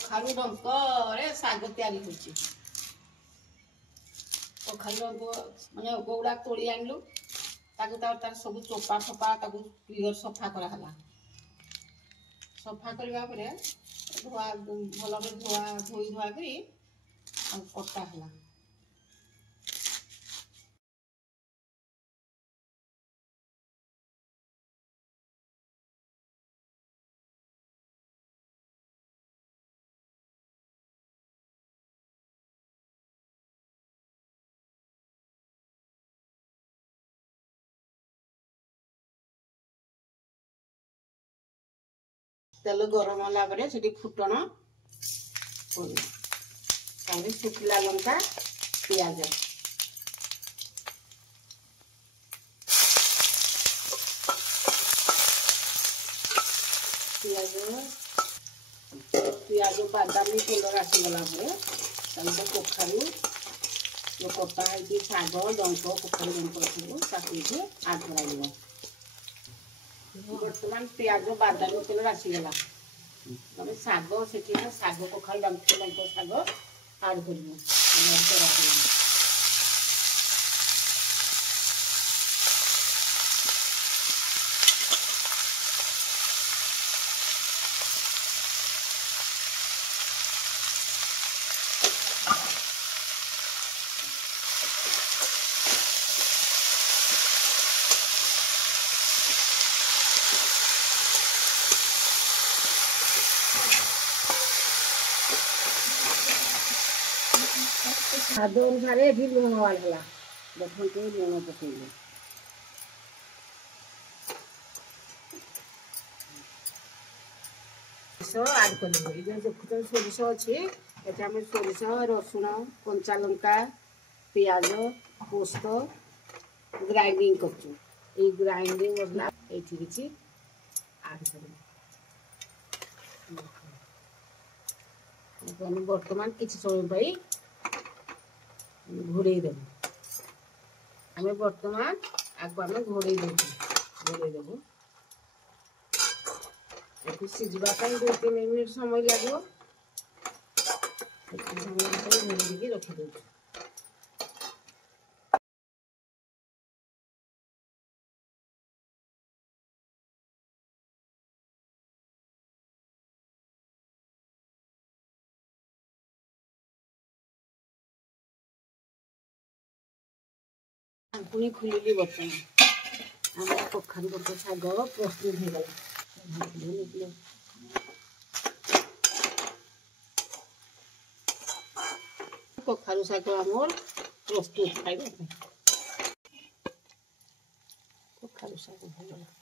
कखारू डंकरे शाग तैयारी होची कखारू डंक माने गोड़ा तोड़ी आनलु ताकू तार सब चोपा फपा ताकू क्लियर सफा करा हला सफा करबा परे धोआ भल धोई धुआ करी कटा हला तेल गरम होला परे सेठी फुटण तारे सुखिला लंका पियाज पियाज बादामी कलर आसीगला परे कखारू जो कटा है शाग डंक कखारू डंक सब आड कर बर्तमान पियाज बादामी कलर आसीगला तमें शाग से शाग कखारू डंक शाग आड कर स्वाद अनुसार भी लुण वाला देखते लुण पकड़े आड कर देखुन सोरिष अच्छी ये सोरिष रसुण कंचा लंका पियाज पोस्त ग्राइंडिंग कर ग्राइंडिंग मसला ये किसी आड कर बर्तमान किसी समय घोड़े देव आम बर्तमान आगे आम घोड़े देव सिझापी 2-3 मिनिट समय लगे घोड़े रखीदे पुणी खुली बर्तमान आम कखारू डंक शाग प्रस्तुत हो गला कखारू शाग आमर प्रस्तुत खाइबा कखारू शाग हो गला।